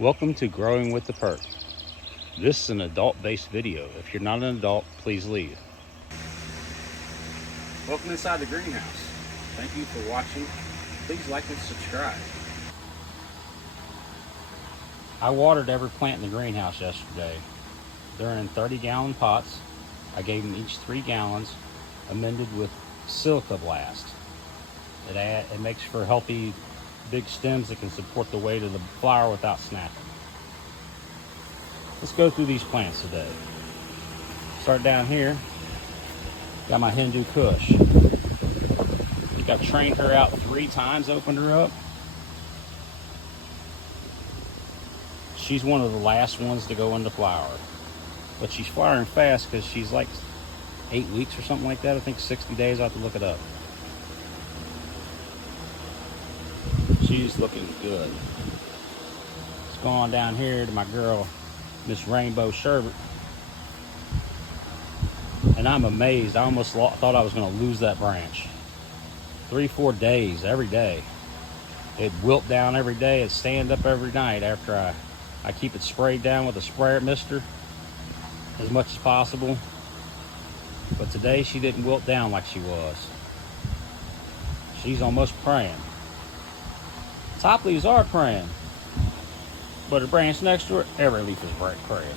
Welcome to Growing with Da-Perk. This is an adult-based video. If you're not an adult, please leave. Welcome inside the greenhouse. Thank you for watching. Please like and subscribe. I watered every plant in the greenhouse yesterday. They're in 30-gallon pots. I gave them each 3 gallons, amended with silica blast. It makes for healthy, big stems that can support the weight of the flower without snapping. Let's go through these plants today. Start down here. Got my Hindu Kush. I think I've trained her out 3 times, opened her up. She's one of the last ones to go into flower. But she's flowering fast because she's like 8 weeks or something like that. I think 60 days, I have to look it up. She's looking good. Let's go on down here to my girl, Miss Rainbow Sherbet. And I'm amazed. I almost thought I was going to lose that branch. 3-4 days every day. It wilt down every day. It stand up every night after I keep it sprayed down with a sprayer mister as much as possible. But today she didn't wilt down like she was. She's almost praying. Top leaves are praying, but the branch next to her, every leaf is praying.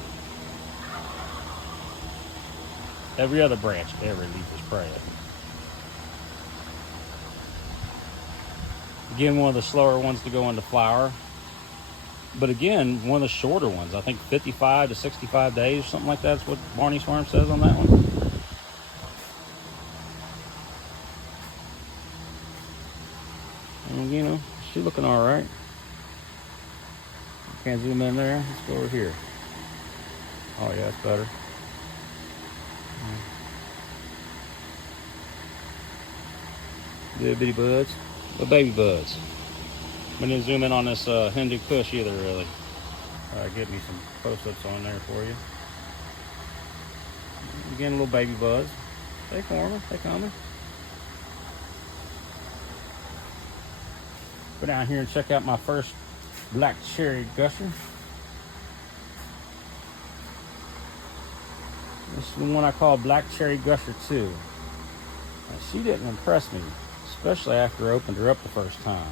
Every other branch, every leaf is praying. Again, one of the slower ones to go into flower, but again, one of the shorter ones. I think 55 to 65 days, something like that's what Barney's Farm says on that one. And you know, she's looking all right. Can't zoom in there. Let's go over here. Oh yeah, that's better. Little bitty buds, little baby buds. We didn't zoom in on this Hindu Kush either, really. Get me some close-ups on there for you. Again, little baby buds. They forming, they coming. Go down here and check out my first black cherry gusher. This is the one I call Black Cherry Gusher 2. Now, she didn't impress me, especially after I opened her up the first time.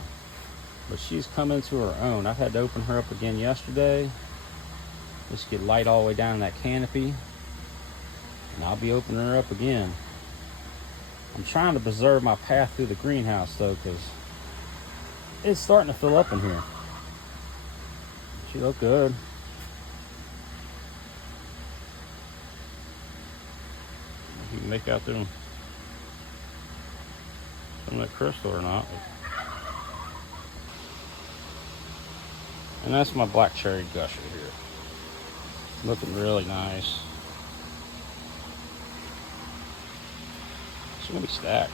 But she's come into her own. I've had to open her up again yesterday. Just get light all the way down that canopy. And I'll be opening her up again. I'm trying to preserve my path through the greenhouse though, because it's starting to fill up in here. She looked good. You can make out them some of that crystal or not. And that's my black cherry gusher here. Looking really nice. It's gonna be stacked.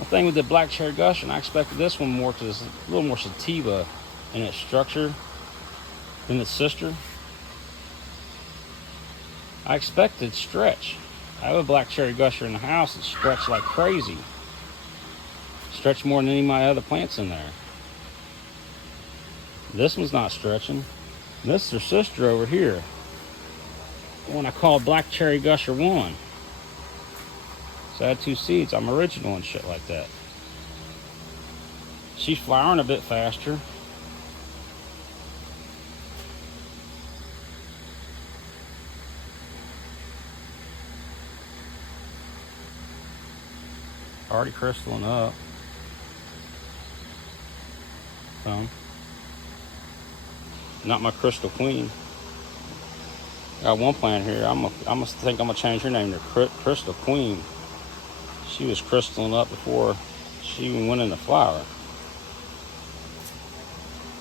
The thing with the black cherry gusher, and I expected this one more because it's a little more sativa in its structure than its sister. I expected stretch. I have a black cherry gusher in the house that stretched like crazy. Stretched more than any of my other plants in there. This one's not stretching. This is her sister over here. The one I call Black Cherry Gusher 1. So I had 2 seeds. I'm original and shit like that. She's flowering a bit faster. Already crystalline up. Not my Crystal Queen. Got one plant here. I think I'm gonna change her name to Crystal Queen. She was crystalline up before she even went into flower.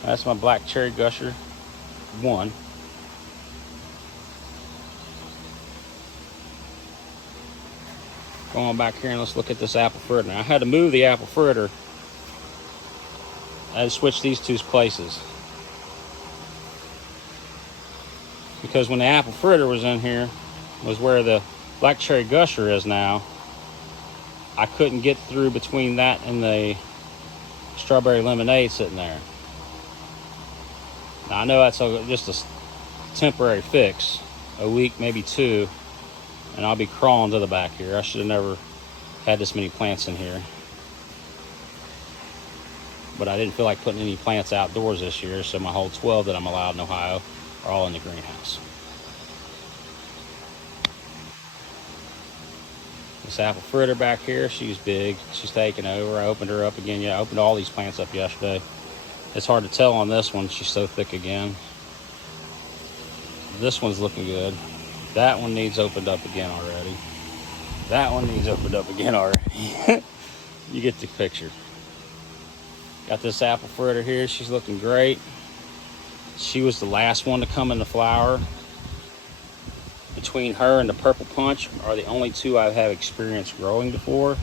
That's my Black Cherry Gusher 1. Go on back here and let's look at this apple fritter. Now, I had to move the apple fritter. I had to switch these 2 places. Because when the apple fritter was in here, was where the black cherry gusher is now, I couldn't get through between that and the strawberry lemonade sitting there. Now, I know that's just a temporary fix, a week, maybe two, and I'll be crawling to the back here. I should have never had this many plants in here. But I didn't feel like putting any plants outdoors this year, so my whole 12 that I'm allowed in Ohio are all in the greenhouse. This apple fritter back here, she's big. She's taking over. I opened her up again. Yeah, I opened all these plants up yesterday. It's hard to tell on this one. She's so thick again. This one's looking good. That one needs opened up again already. That one needs opened up again already. You get the picture. Got this apple fritter here. She's looking great. She was the last one to come into flower. Between her and the purple punch are the only two I have experience growing before.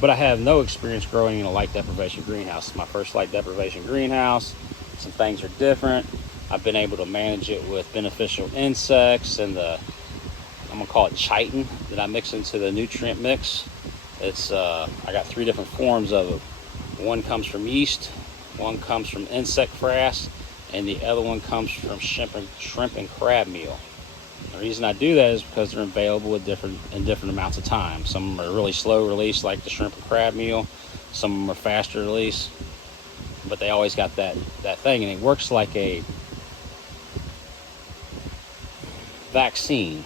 But I have no experience growing in a light deprivation greenhouse. It's my first light deprivation greenhouse. Some things are different. I've been able to manage it with beneficial insects and I'm gonna call it chitin that I mix into the nutrient mix. It's I got 3 different forms of it. One comes from yeast, one comes from insect frass, and the other one comes from shrimp and crab meal. The reason I do that is because they're available in different amounts of time. Some are really slow release, like the shrimp and crab meal. Some of them are faster release, but they always got that thing, and it works like a vaccine.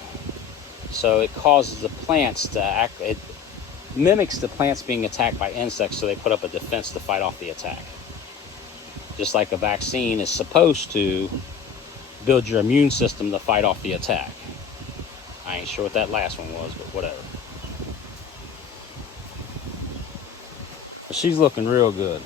So it causes the plants to act. It mimics the plants being attacked by insects, so they put up a defense to fight off the attack. Just like a vaccine is supposed to build your immune system to fight off the attack. I ain't sure what that last one was, but whatever. But she's looking real good.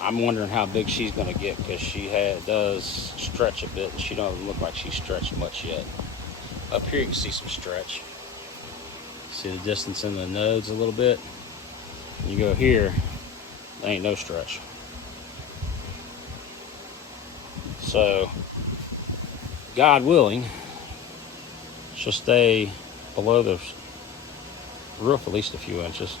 I'm wondering how big she's gonna get, because she does stretch a bit, and she doesn't look like she's stretched much yet. Up here you can see some stretch. See the distance in the nodes a little bit. You go here, there ain't no stretch. So, God willing, she'll stay below the roof at least a few inches.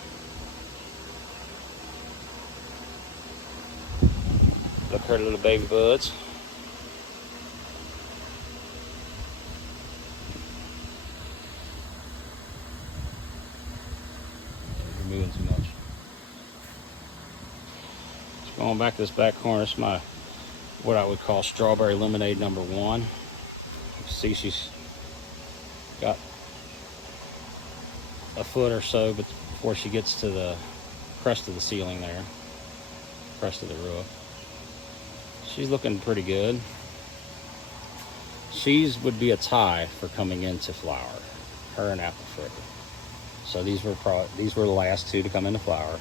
Look at her little baby buds. You're moving too much. Just going back to this back corner, it's my what I would call strawberry lemonade number 1. See, she's got a foot or so but before she gets to the crest of the ceiling there, crest of the roof. She's looking pretty good. She's would be a tie for coming into flower, her and apple fritter. So these were the last 2 to come into flower.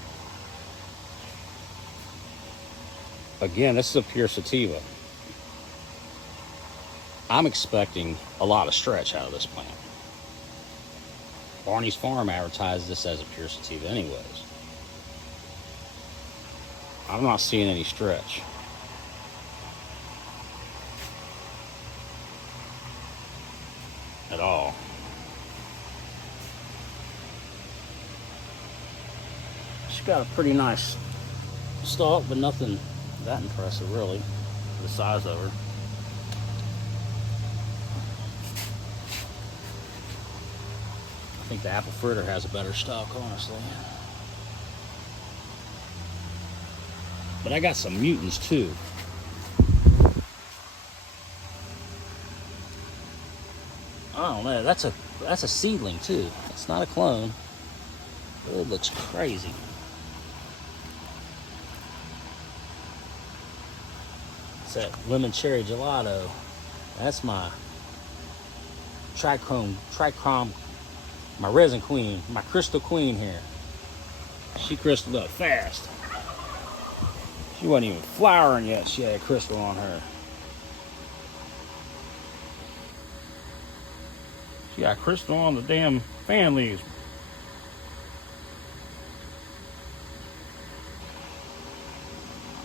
Again, this is a pure sativa. I'm expecting a lot of stretch out of this plant. Barney's Farm advertised this as a pure sativa anyways. I'm not seeing any stretch. At all. She's got a pretty nice stalk, but nothing that impressive really, the size of her. I think the apple fritter has a better stalk, honestly. But I got some mutants too. I don't know, that's a seedling too. It's not a clone. It looks crazy. It's that lemon cherry gelato. That's my trichome, my resin queen, my crystal queen here. She crystaled up fast. She wasn't even flowering yet. She had a crystal on her. She got crystal on the damn fan leaves.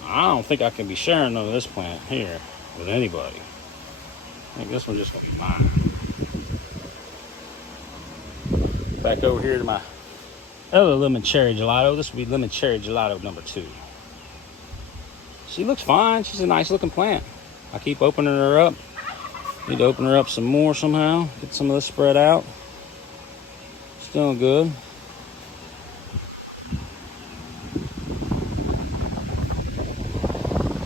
I don't think I can be sharing none of this plant here with anybody. I think this one's just gonna be mine. Back over here to my other lemon cherry gelato. This will be lemon cherry gelato number 2. She looks fine. She's a nice looking plant. I keep opening her up. Need to open her up some more somehow. Get some of this spread out. It's doing good.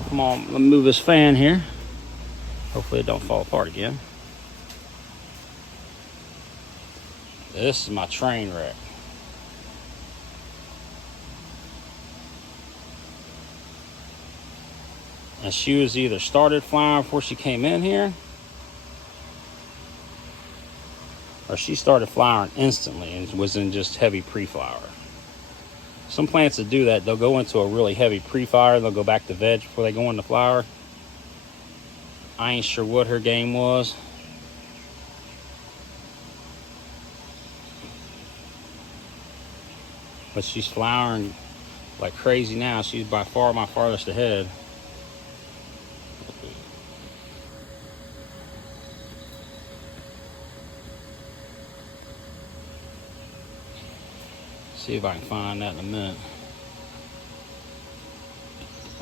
Come on, let me move this fan here. Hopefully it don't fall apart again. This is my train wreck. And she was either started flowering before she came in here, or she started flowering instantly and was in just heavy pre-flower. Some plants that do that, they'll go into a really heavy pre-flower, they'll go back to veg before they go into flower. I ain't sure what her game was. But she's flowering like crazy now. She's by far my farthest ahead. See if I can find that in a minute.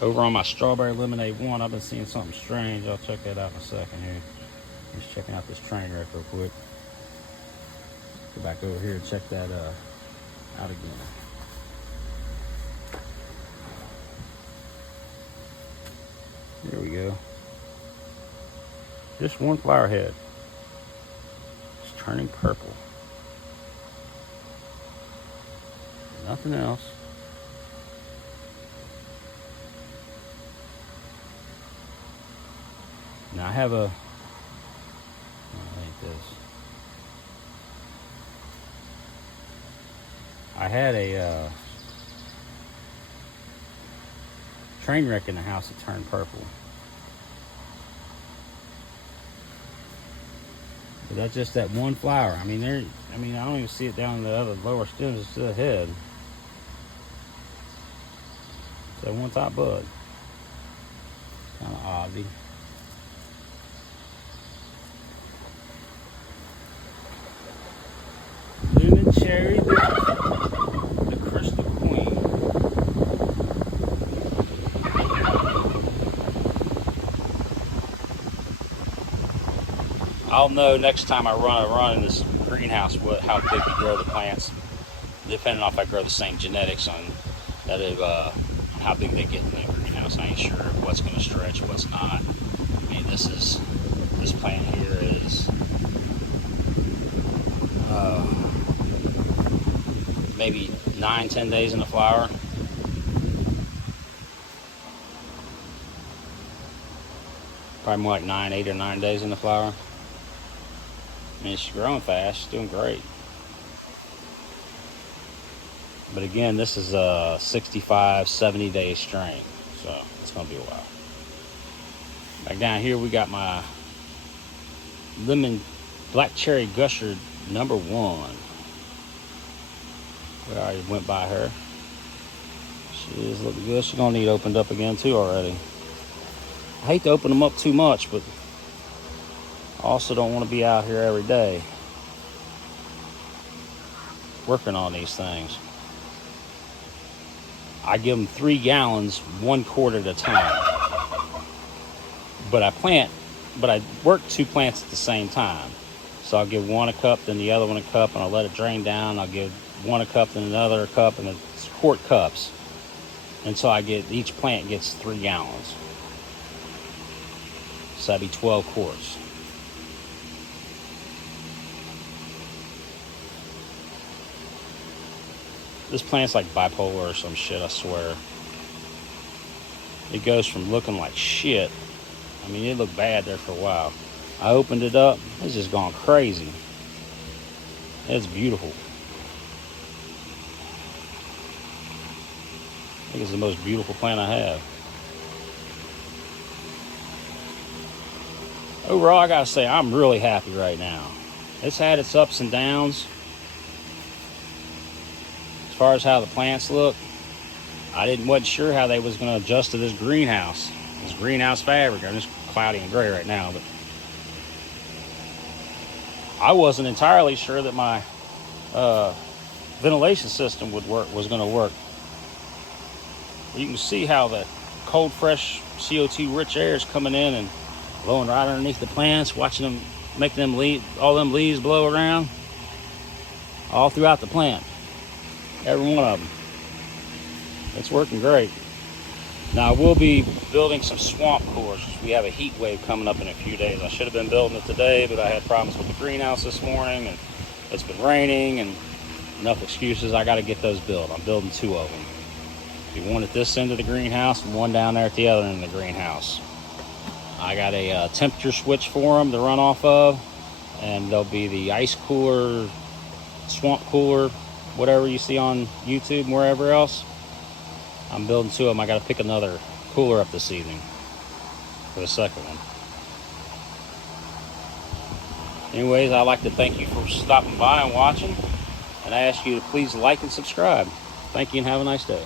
Over on my strawberry lemonade 1, I've been seeing something strange. I'll check that out in a second here. Just checking out this train wreck real quick. Go back over here and check that out again. There we go. Just one flower head. It's turning purple. Nothing else. Now I have a, I think this. I had a train wreck in the house that turned purple. But that's just that one flower. I mean, I don't even see it down in the other lower stems. It's to the head. It's that one top bud. Kind of oddly. Lemon cherry, the crystal queen. I'll know next time I run in this greenhouse how big to grow the plants, depending on if I grow the same genetics on that how big they get in the greenhouse. I ain't sure what's going to stretch, what's not. I mean, this plant here is maybe 9-10 days in the flower. Probably more like 8 or 9 days in the flower. I mean, she's growing fast. She's doing great. But again, this is a 65, 70 day strain. So it's going to be a while. Back down here, we got my lemon black cherry gusher number 1. We already went by her. She is looking good. She's going to need opened up again too already. I hate to open them up too much, but I also don't want to be out here every day working on these things. I give them 3 gallons, 1 quart at a time. But I work 2 plants at the same time. So I'll give one a cup, then the other one a cup, and I'll let it drain down. I'll give one a cup, then another a cup, and it's quart cups. Until each plant gets 3 gallons. So that'd be 12 quarts. This plant's like bipolar or some shit, I swear. It goes from looking like shit. I mean, it looked bad there for a while. I opened it up. It's just gone crazy. It's beautiful. I think it's the most beautiful plant I have. Overall, I gotta say, I'm really happy right now. It's had its ups and downs. As far as how the plants look, I wasn't sure how they was going to adjust to this greenhouse fabric. I'm just cloudy and gray right now, but I wasn't entirely sure that my ventilation system was going to work. You can see how the cold, fresh, CO2 rich air is coming in and blowing right underneath the plants, watching them make all them leaves blow around all throughout the plant. Every one of them. It's working great. Now I will be building some swamp coolers. We have a heat wave coming up in a few days. I should have been building it today, but I had problems with the greenhouse this morning, and it's been raining, and enough excuses. I got to get those built. I'm building 2 of them. One at this end of the greenhouse and one down there at the other end of the greenhouse. I got a temperature switch for them to run off of, and there'll be the ice cooler, swamp cooler, whatever you see on YouTube and wherever else. I'm building 2 of them. I got to pick another cooler up this evening for the second one. Anyways, I'd like to thank you for stopping by and watching, and I ask you to please like and subscribe. Thank you and have a nice day.